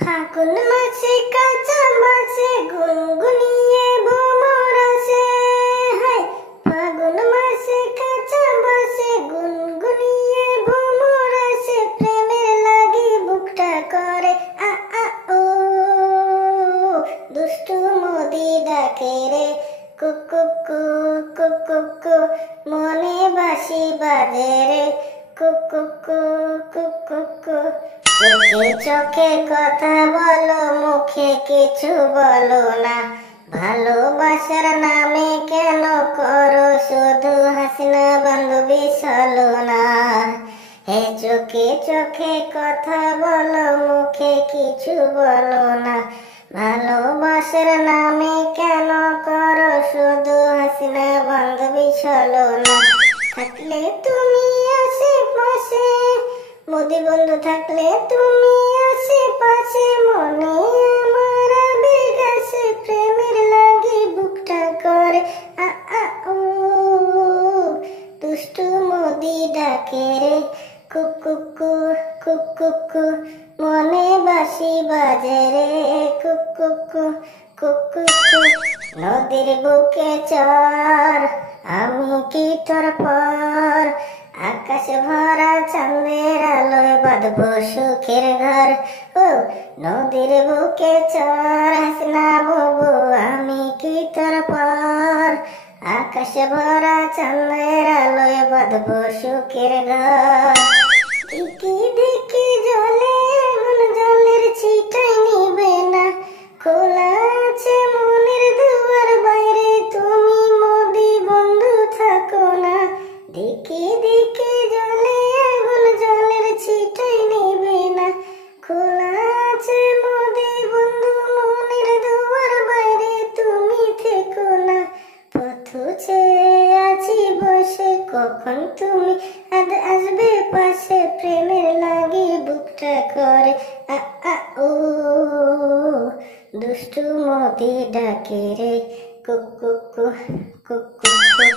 ফাগুন মাসে কাঁচা মাছে গুনগুনিয়ে ভ্রমর আসে। হায় ফাগুন মাসে কাঁচা মাছে গুনগুনিয়ে ভ্রমর আসে। প্রেমের লাগি বুকটা করে আ আ ও, দুষ্টু মোদি ডাকে রে কুকুকু কুকুকু, মনে বাঁশি বাজে রে কুকুকু কুকুকু। চোখে চোখে কথা বলো, মুখে কিছু বলো না। ভালোবাসার নামে কেন করো শুধু হাসিনা বান্ধবী ছলনা। হে চোখে চোখে কথা বলো, মুখে কিছু বলো না। ভালোবাসার নামে কেন করো শুধু হাসিনা বান্ধবী ছলনা। থাকলে তুমি আশেপাশে, মোদি বন্ধু থাকলে তুমি আশেপাশে, মনে আমার আবেগ আসে। প্রেমের লাগি বুকটা করে আ আ ও, দুষ্টু মোদি ডাকে রে কুকুকু কুকুকু, মনে বাঁশি বাজে রে কুকুকু কুকুকু। নদীর বুকে চর, আমি কি তোর পর, আকাশ ভরা চাঁদের আলোয় বাঁধবো সুখের ঘর। ও নদীর বুকে চর হাসিনা বুবু, আমি কি তোর পর, আকাশ ভরা চাঁদের আলোয় বাঁধবো সুখের ঘর। দিকে দিকে জলে আগুন, জলের ছিটাই নিবে না। খোলা আছে মনের দুয়ার, বাইরে তুমি মোদি বন্ধু থাকো না। দিকে দিকে জলে আগুন, জলের ছিটাই নিবে না। খোলা আছে মোদি বন্ধু মনের দুয়ার, বাইরে তুমি থেকো না। পথ চেয়ে আছি বসে, কখন তুমি আসবে পাশে। প্রেমের লাগি বুকটা করে আ আ ও, দুষ্টু মোদি ডাকে রে কুকুকু কুকুকু।